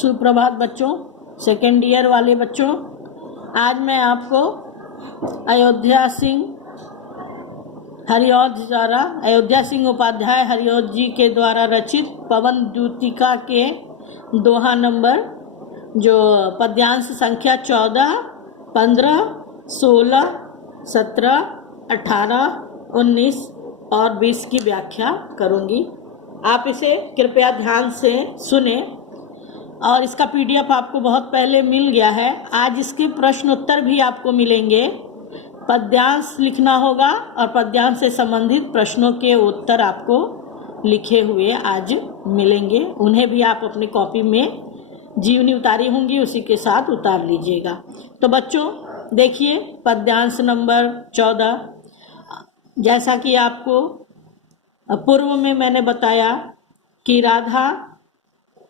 सुप्रभात बच्चों, second year वाले बच्चों। आज मैं आपको अयोध्या सिंह उपाध्याय हरिऔध जी के द्वारा रचित पवन दूतिका के दोहा नंबर जो पद्यांश संख्या 14, 15, 16, 17, 18, 19 और 20 की व्याख्या करूंगी। आप इसे कृपया ध्यान से सुने और इसका पीडीएफ आपको बहुत पहले मिल गया है। आज इसके प्रश्न उत्तर भी आपको मिलेंगे। पद्यांश लिखना होगा और पद्यांश से संबंधित प्रश्नों के उत्तर आपको लिखे हुए आज मिलेंगे। उन्हें भी आप अपनी कॉपी में जीवनी उतारी होंगी, उसी के साथ उतार लीजिएगा। तो बच्चों देखिए पद्यांश नंबर 14। जैसा कि आपको पूर्व में मैंने बताया कि राधा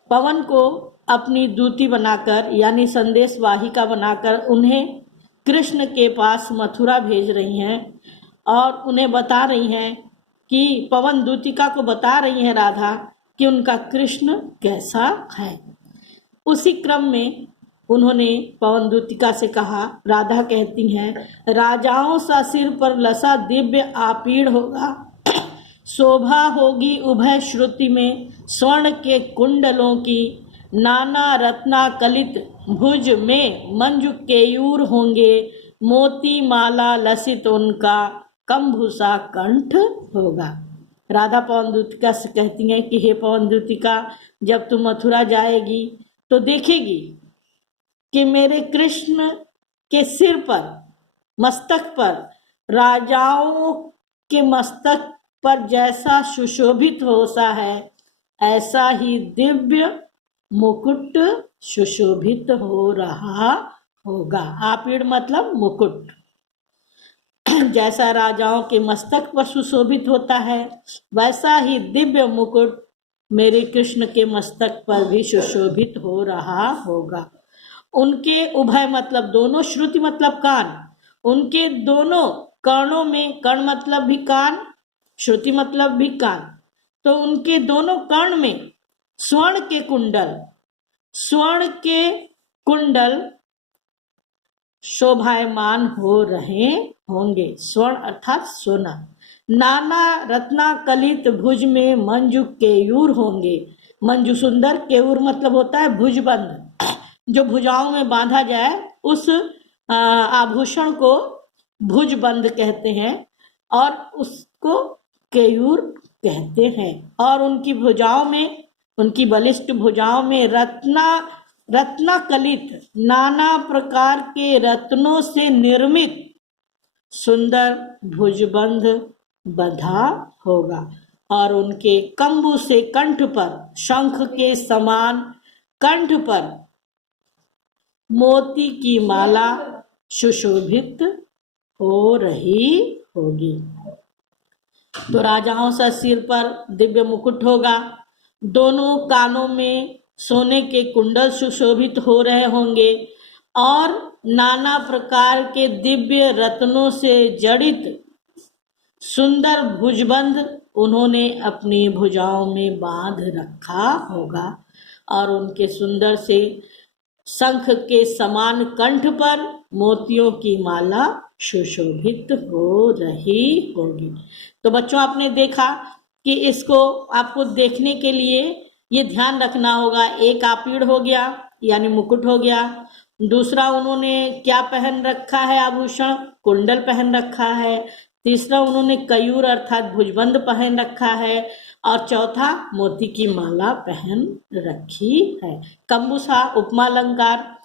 पवन को अपनी दूती बनाकर यानी संदेशवाहिका बनाकर उन्हें कृष्ण के पास मथुरा भेज रही हैं और उन्हें बता रही हैं कि पवन दूतिका को बता रही हैं राधा कि उनका कृष्ण कैसा है। उसी क्रम में उन्होंने पवन दूतिका से कहा, राधा कहती हैं, राजाओं सा सिर पर लसा दिव्य आपीड़ होगा, शोभा होगी उभय श्रुति में स्वर्ण के कुंडलों की, नाना रत्ना कलित भुज में मंजू केयूर होंगे, मोती माला लसित उनका कंभूसा कंठ होगा। राधा पवन दूतिका से कहती हैं कि हे पवन दूतिका, जब तू मथुरा जाएगी तो देखेगी कि मेरे कृष्ण के सिर पर, मस्तक पर, राजाओं के मस्तक पर जैसा सुशोभित होता है ऐसा ही दिव्य मुकुट सुशोभित हो रहा होगा। आपीड़ मतलब मुकुट। जैसा राजाओं के मस्तक पर सुशोभित होता है वैसा ही दिव्य मुकुट मेरे कृष्ण के मस्तक पर भी सुशोभित हो रहा होगा। उनके उभय मतलब दोनों, श्रुति मतलब कान, उनके दोनों कर्णों में, कर्ण मतलब भी कान, श्रुति मतलब भी कान, तो उनके दोनों कर्ण में स्वर्ण के कुंडल शोभायमान हो रहे होंगे। स्वर्ण अर्थात सोना। नाना रत्ना कलित भुज में मंजू केयूर होंगे। मंजू सुंदर, केयूर मतलब होता है भुजबंद, जो भुजाओं में बांधा जाए उस आभूषण को भुजबंद कहते हैं और उसको केयूर कहते हैं। और उनकी भुजाओं में, उनकी बलिष्ठ भुजाओं में रत्ना कलित, नाना प्रकार के रत्नों से निर्मित सुंदर भुजबंध बंधा होगा। और उनके कंबू से कंठ पर, शंख के समान कंठ पर मोती की माला सुशोभित हो रही होगी। तो राजाओं सा सिर पर दिव्य मुकुट होगा, दोनों कानों में सोने के कुंडल सुशोभित हो रहे होंगे और नाना प्रकार के दिव्य रत्नों से जड़ित सुंदर भुजबंध उन्होंने अपनी भुजाओं में बांध रखा होगा। और उनके सुंदर से शंख के समान कंठ पर मोतियों की माला सुशोभित हो रही होगी। तो बच्चों आपने देखा कि इसको आपको देखने के लिए ये ध्यान रखना होगा। एक आपीड़ हो गया यानी मुकुट हो गया, दूसरा उन्होंने क्या पहन रखा है आभूषण, कुंडल पहन रखा है, तीसरा उन्होंने कयूर अर्थात भुजबंद पहन रखा है और चौथा मोती की माला पहन रखी है। कंबुसा उपमा अलंकार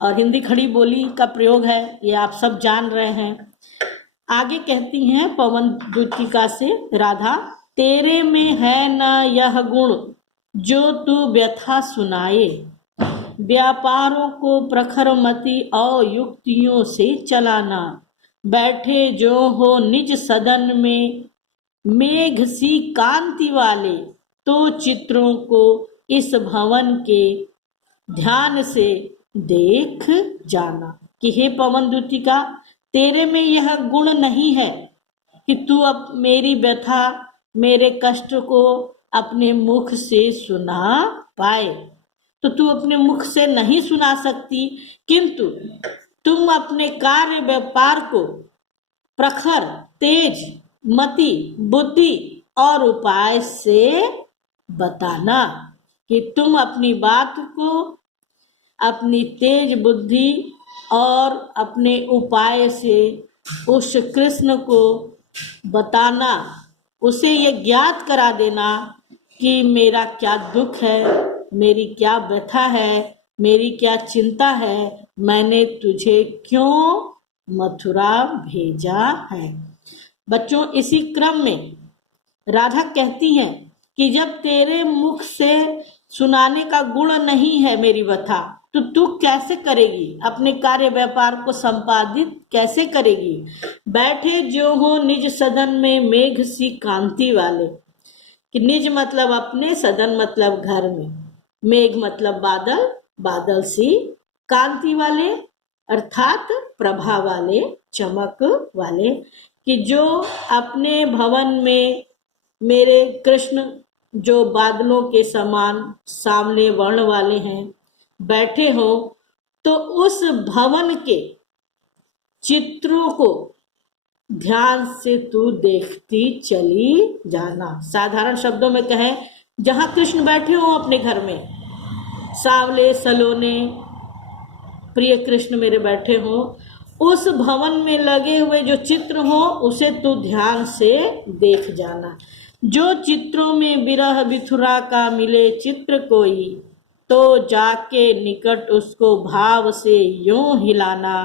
और हिंदी खड़ी बोली का प्रयोग है, ये आप सब जान रहे हैं। आगे कहती हैं पवन दूतिका से राधा, तेरे में है न यह गुण जो तू व्यथा सुनाए, व्यापारों को प्रखर मति और युक्तियों से चलाना, बैठे जो हो निज सदन में मेघ सी कांति वाले, तो चित्रों को इस भवन के ध्यान से देख जाना। कि हे पवन दूतिका, तेरे में यह गुण नहीं है कि तू अब मेरी व्यथा, मेरे कष्ट को अपने मुख से सुना पाए। तो तू अपने मुख से नहीं सुना सकती, किंतु तुम अपने कार्य व्यापार को प्रखर, तेज, मति, बुद्धि और उपाय से बताना, कि तुम अपनी बात को अपनी तेज बुद्धि और अपने उपाय से उस कृष्ण को बताना, उसे ये ज्ञात करा देना कि मेरा क्या दुख है, मेरी क्या व्यथा है, मेरी क्या चिंता है, मैंने तुझे क्यों मथुरा भेजा है। बच्चों, इसी क्रम में राधा कहती हैं कि जब तेरे मुख से सुनाने का गुण नहीं है मेरी व्यथा, तो तू कैसे करेगी, अपने कार्य व्यापार को संपादित कैसे करेगी। बैठे जो हो निज सदन में मेघ सी कांति वाले, कि निज मतलब अपने, सदन मतलब घर में, मेघ मतलब बादल, बादल सी कांति वाले अर्थात प्रभा वाले, चमक वाले, कि जो अपने भवन में मेरे कृष्ण जो बादलों के समान सामने वर्ण वाले हैं बैठे हो, तो उस भवन के चित्रों को ध्यान से तू देखती चली जाना। साधारण शब्दों में कहें, जहां कृष्ण बैठे हो अपने घर में, सांवले सलोने प्रिय कृष्ण मेरे बैठे हो, उस भवन में लगे हुए जो चित्र हो उसे तू ध्यान से देख जाना। जो चित्रों में विरह विथुरा का मिले चित्र कोई, तो जाके निकट उसको भाव से यूं हिलाना,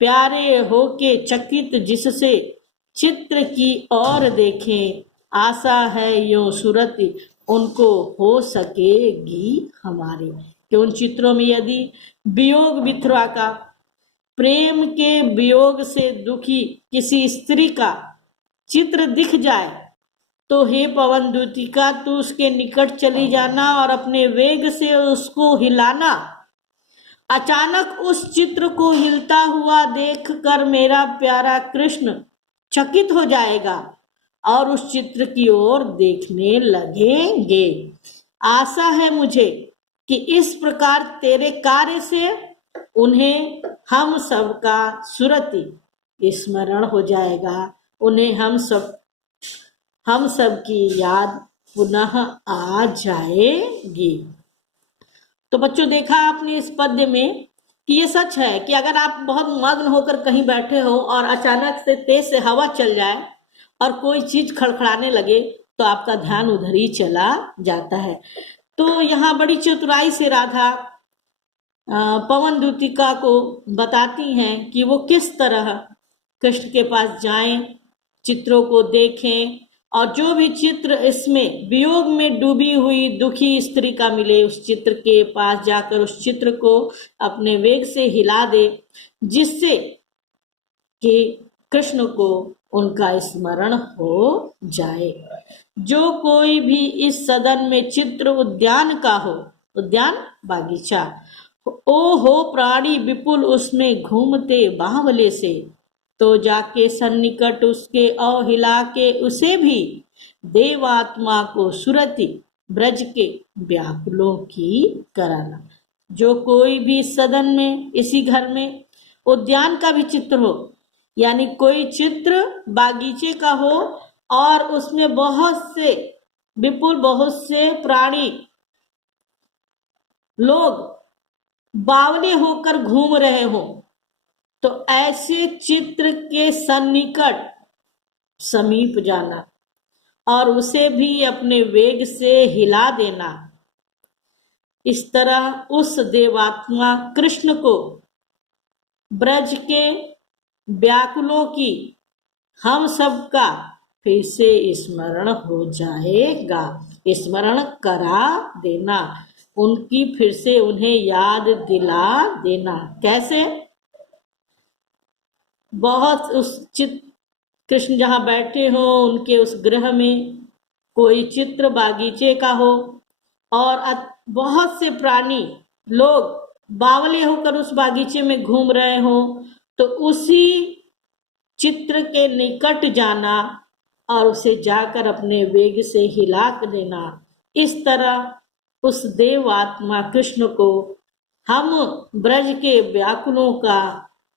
प्यारे होके चकित जिससे चित्र की ओर देखें, आशा है यूं सुरति उनको हो सकेगी हमारी। कि उन चित्रों में यदि वियोग विथुरा का, प्रेम के वियोग से दुखी किसी स्त्री का चित्र दिख जाए, तो हे पवन दूतिका, तू उसके निकट चली जाना और अपने वेग से उसको हिलाना। अचानक उस चित्र को हिलता हुआ देखकर मेरा प्यारा कृष्ण चकित हो जाएगा और उस चित्र की ओर देखने लगेंगे। आशा है मुझे कि इस प्रकार तेरे कार्य से उन्हें हम सबका सुरति स्मरण हो जाएगा, उन्हें हम सब की याद पुनः आ जाएगी। तो बच्चों, देखा आपने इस पद्य में कि ये सच है कि अगर आप बहुत मग्न होकर कहीं बैठे हो और अचानक से तेज से हवा चल जाए और कोई चीज खड़खड़ाने लगे, तो आपका ध्यान उधर ही चला जाता है। तो यहाँ बड़ी चतुराई से राधा पवन दूतिका को बताती हैं कि वो किस तरह कृष्ण के पास जाएं, चित्रों को देखें, और जो भी चित्र इसमें वियोग में डूबी हुई दुखी स्त्री का मिले, उस चित्र के पास जाकर उस चित्र को अपने वेग से हिला दे, जिससे कि कृष्ण को उनका स्मरण हो जाए। जो कोई भी इस सदन में चित्र उद्यान का हो, उद्यान बागीचा, ओ हो प्राणी विपुल उसमें घूमते बावले से, तो जाके सन्निकट उसके औ हिला के उसे भी देवात्मा को सुरति ब्रज के व्याकुलों की कराना। जो कोई भी सदन में, इसी घर में उद्यान का भी चित्र हो, यानी कोई चित्र बागीचे का हो और उसमें बहुत से विपुल, बहुत से प्राणी लोग बावले होकर घूम रहे हो, तो ऐसे चित्र के सन्निकट समीप जाना और उसे भी अपने वेग से हिला देना। इस तरह उस देवात्मा कृष्ण को ब्रज के व्याकुलों की हम सबका फिर से स्मरण हो जाएगा, स्मरण करा देना, उनकी फिर से उन्हें याद दिला देना। कैसे? बहुत उस कृष्ण जहाँ बैठे हो उनके उस गृह में कोई चित्र बागीचे का हो और बहुत से प्राणी लोग बावले होकर उस बागीचे में घूम रहे हो, तो उसी चित्र के निकट जाना और उसे जाकर अपने वेग से हिला देना। इस तरह उस देवात्मा कृष्ण को हम ब्रज के व्याकुलों का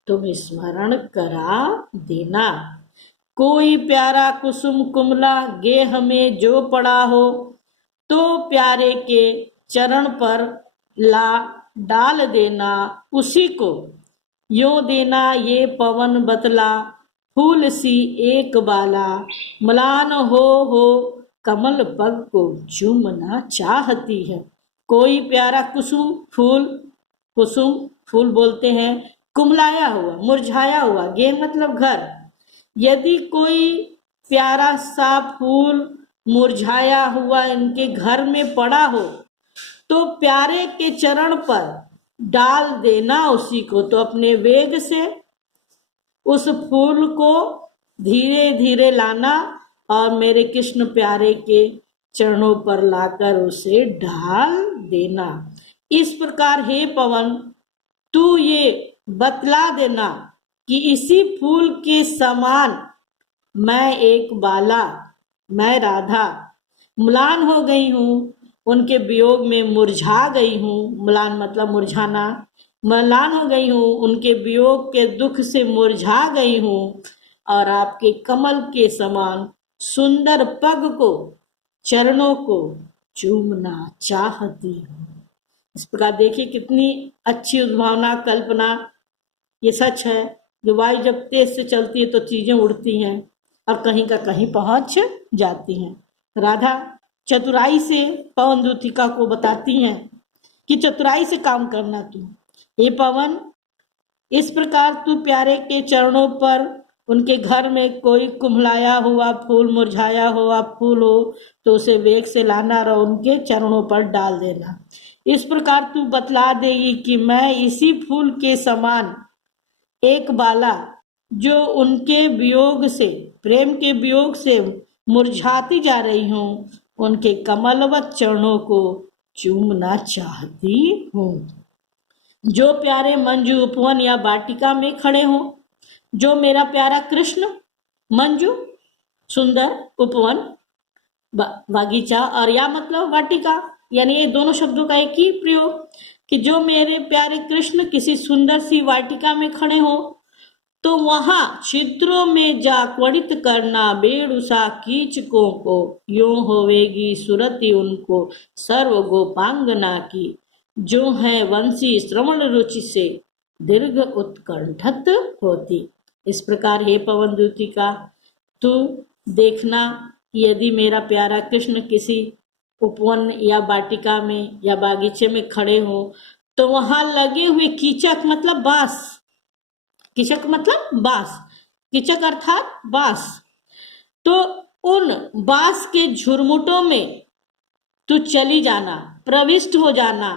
तुम स्मरण करा देना। कोई प्यारा कुसुम कुमला गेह में जो पड़ा हो, तो प्यारे के चरण पर ला डाल देना उसी को। यो देना ये पवन बतला, फूल सी एक बाला, म्लान हो कमल पग को चूमना चाहती है। कोई प्यारा कुसुम फूल बोलते हैं, कुमलाया हुआ मुरझाया हुआ, गेह मतलब घर। यदि कोई प्यारा सा फूल मुरझाया हुआ इनके घर में पड़ा हो, तो प्यारे के चरण पर डाल देना उसी को। तो अपने वेग से उस फूल को धीरे धीरे लाना और मेरे कृष्ण प्यारे के चरणों पर लाकर उसे डाल देना। इस प्रकार हे पवन, तू ये बतला देना कि इसी फूल के समान मैं एक बाला, मैं राधा म्लान हो गई हूँ, उनके वियोग में मुरझा गई हूँ। म्लान मतलब मुरझाना। म्लान हो गई हूँ, उनके वियोग के दुख से मुरझा गई हूँ और आपके कमल के समान सुंदर पग को, चरणों को चूमना चाहती हूँ। इस प्रकार देखिए कितनी अच्छी उद्भावना कल्पना। ये सच है, जो वायु जब तेज से चलती है तो चीजें उड़ती हैं और कहीं का कहीं पहुंच जाती हैं। राधा चतुराई से पवन दूतिका को बताती हैं कि चतुराई से काम करना तू। हे पवन, इस प्रकार तू प्यारे के चरणों पर, उनके घर में कोई कुम्हलाया हुआ फूल, मुरझाया हुआ फूल हो तो उसे वेग से लाना और उनके चरणों पर डाल देना। इस प्रकार तू बतला देगी कि मैं इसी फूल के समान एक बाला, जो उनके वियोग से, प्रेम के वियोग से मुरझाती जा रही हूँ, उनके कमलवत चरणों को चूमना चाहती हूँ। जो प्यारे मंजू उपवन या वाटिका में खड़े हों, जो मेरा प्यारा कृष्ण, मंजू सुंदर, उपवन बागीचा, और या मतलब वाटिका, यानी ये दोनों शब्दों का एक ही प्रयोग कि जो मेरे प्यारे कृष्ण किसी सुंदर सी वाटिका में खड़े हों, तो वहां छिद्रों में जा क्वड़ित करना बेड़ुसा कीचकों को। यूं होवेगी सुरति उनको सर्व गोपांगना की, जो है वंशी श्रवण रुचि से दीर्घ उत्कंठत होती। इस प्रकार हे पवन दूतिका, तू देखना कि यदि मेरा प्यारा कृष्ण किसी उपवन या वाटिका में या बागीचे में खड़े हो, तो वहां लगे हुए कीचक मतलब बांस, कीचक मतलब बांस, कीचक अर्थात बांस, तो उन बांस के झुरमुटों में तू चली जाना, प्रविष्ट हो जाना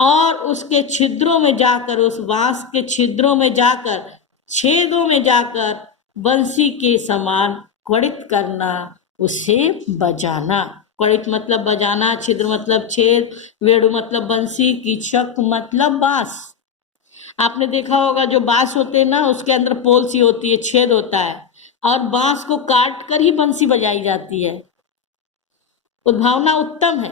और उसके छिद्रों में जाकर, उस बांस के छिद्रों में जाकर, छेदों में जाकर बंसी के समान क्वड़ित करना, उसे बजाना। क्वड़ित मतलब बजाना, छिद्र मतलब छेद, वेणु मतलब बंसी, कीचक मतलब बांस। आपने देखा होगा जो बांस होते हैं ना, उसके अंदर पोल सी होती है, छेद होता है, और बांस को काट कर ही बंसी बजाई जाती है। उद्भावना उत्तम है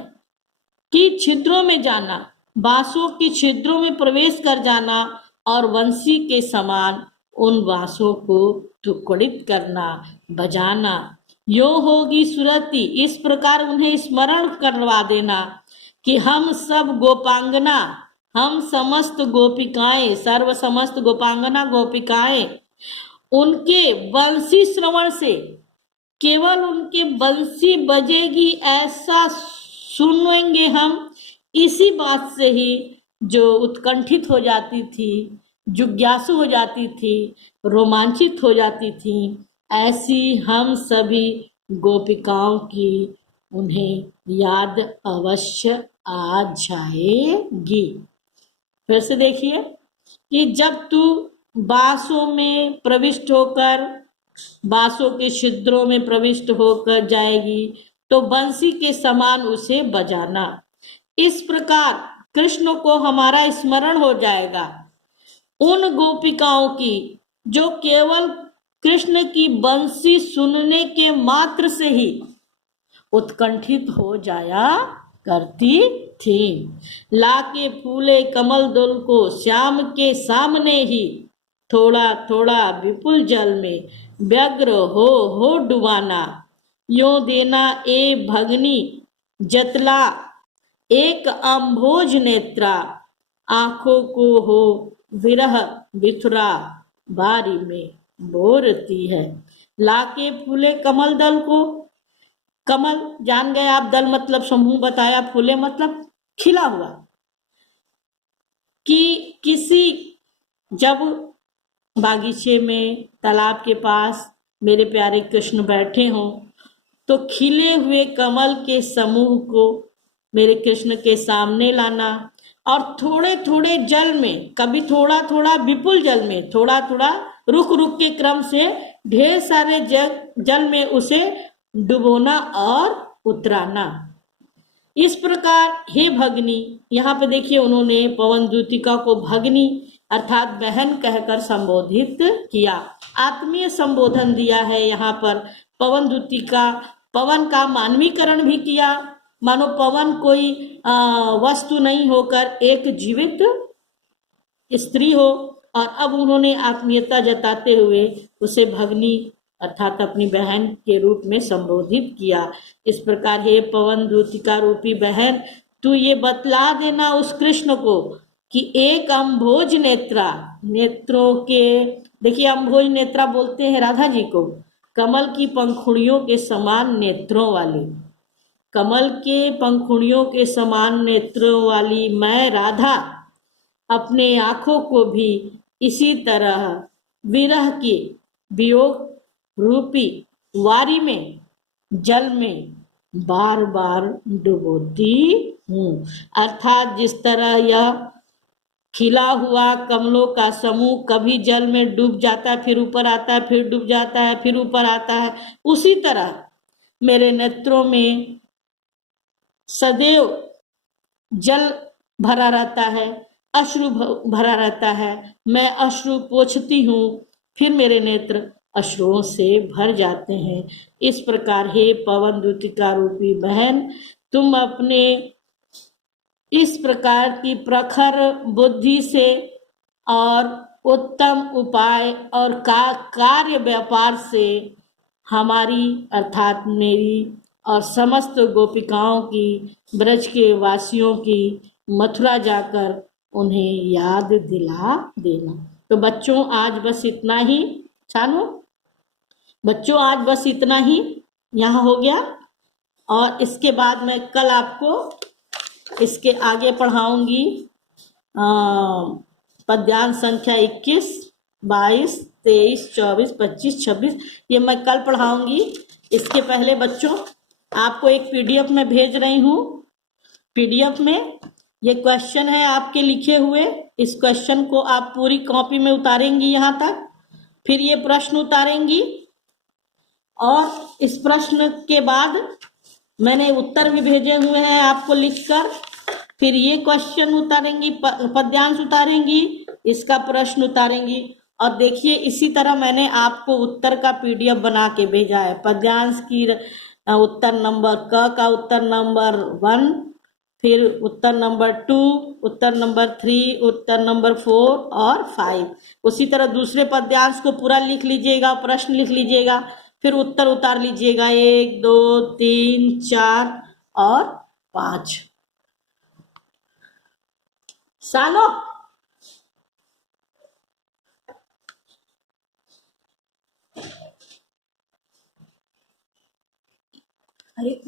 कि छिद्रों में जाना, बांसों के छिद्रों में प्रवेश कर जाना और बंसी के समान उन बांसों को टुकड़ित करना, बजाना। यो होगी सुरति, इस प्रकार उन्हें स्मरण करवा देना कि हम सब गोपांगना, हम समस्त गोपिकाएं, सर्व समस्त गोपांगना गोपिकाएं उनके बंसी श्रवण से, केवल उनके बंसी बजेगी ऐसा सुनेंगे हम, इसी बात से ही जो उत्कंठित हो जाती थी, जिज्ञासु हो जाती थी, रोमांचित हो जाती थी, ऐसी हम सभी गोपिकाओं की उन्हें याद अवश्य आ जाएगी। फिर से देखिए कि जब तू बांसों में प्रविष्ट होकर, बांसों के छिद्रों में प्रविष्ट होकर जाएगी, तो बंसी के समान उसे बजाना। इस प्रकार कृष्ण को हमारा स्मरण हो जाएगा, उन गोपिकाओं की जो केवल कृष्ण की बंसी सुनने के मात्र से ही उत्कंठित हो जाया करती थी। लाके फूले कमल दल को श्याम के सामने ही, थोड़ा थोड़ा विपुल जल में व्यग्र हो डुबाना। यो देना ए भगनी जतला, एक अम्भोज नेत्रा, आंखों को हो विरह बिथुरा, बारी में बोरती है। लाके फूले कमल दल को, कमल जान गए आप, दल मतलब समूह बताया, फूले मतलब खिला हुआ, कि किसी जब बागीचे में तालाब के पास मेरे प्यारे कृष्ण बैठे हों तो खिले हुए कमल के समूह को मेरे कृष्ण के सामने लाना, और थोड़े थोड़े जल में, कभी थोड़ा थोड़ा विपुल जल में, थोड़ा थोड़ा रुक रुक के क्रम से ढेर सारे जल में उसे डुबोना और उतराना। इस प्रकार हे भगनी, यहाँ पे देखिए उन्होंने पवन द्युतिका को भगनी अर्थात बहन कहकर संबोधित किया, आत्मीय संबोधन दिया है यहाँ पर। पवन द्युतिका, पवन का मानवीकरण भी किया, मानो पवन कोई वस्तु नहीं होकर एक जीवित स्त्री हो, और अब उन्होंने आत्मीयता जताते हुए उसे भगनी अर्थात अपनी बहन के रूप में संबोधित किया। इस प्रकार हे पवन द्युतिका रूपी बहन, तू ये बतला देना उस कृष्ण को कि एक अम्भोज नेत्रा, नेत्रों के, देखिए अम्भोज नेत्रा बोलते हैं राधा जी को, कमल की पंखुड़ियों के समान नेत्रों वाली, कमल के पंखुड़ियों के समान नेत्रों वाली मैं राधा अपने आंखों को भी इसी तरह विरह के वियोग रूपी वारी में, जल में बार बार डुबोती हूँ। अर्थात जिस तरह यह खिला हुआ कमलों का समूह कभी जल में डूब जाता है, फिर ऊपर आता है, फिर डूब जाता है, फिर ऊपर आता है, उसी तरह मेरे नेत्रों में सदैव जल भरा रहता है, अश्रु भरा रहता है। मैं अश्रु पोंछती हूँ, फिर मेरे नेत्र अश्रुओं से भर जाते हैं। इस प्रकार हे पवन द्युतिका रूपी बहन, तुम अपने इस प्रकार की प्रखर बुद्धि से और उत्तम उपाय और कार्य व्यापार से हमारी अर्थात मेरी और समस्त गोपिकाओं की, ब्रज के वासियों की मथुरा जाकर उन्हें याद दिला देना। तो बच्चों आज बस इतना ही, छानो बच्चों आज बस इतना ही यहाँ हो गया, और इसके बाद मैं कल आपको इसके आगे पढ़ाऊंगी पद्यांश संख्या 21, 22, 23, 24, 25, 26, ये मैं कल पढ़ाऊंगी। इसके पहले बच्चों आपको एक पीडीएफ में भेज रही हूँ। पीडीएफ में ये क्वेश्चन है आपके लिखे हुए, इस क्वेश्चन को आप पूरी कॉपी में उतारेंगी यहाँ तक, फिर ये प्रश्न उतारेंगी, और इस प्रश्न के बाद मैंने उत्तर भी भेजे हुए हैं आपको लिखकर, फिर ये क्वेश्चन उतारेंगी, पद्यांश उतारेंगी, इसका प्रश्न उतारेंगी, और देखिए इसी तरह मैंने आपको उत्तर का पीडीएफ बना के भेजा है। पद्यांश की उत्तर नंबर क का उत्तर नंबर 1, फिर उत्तर नंबर 2, उत्तर नंबर 3, उत्तर नंबर 4 और 5। उसी तरह दूसरे पद्यांश को पूरा लिख लीजिएगा, प्रश्न लिख लीजिएगा, फिर उत्तर उतार लीजिएगा 1, 2, 3, 4 और 5। सालो अरे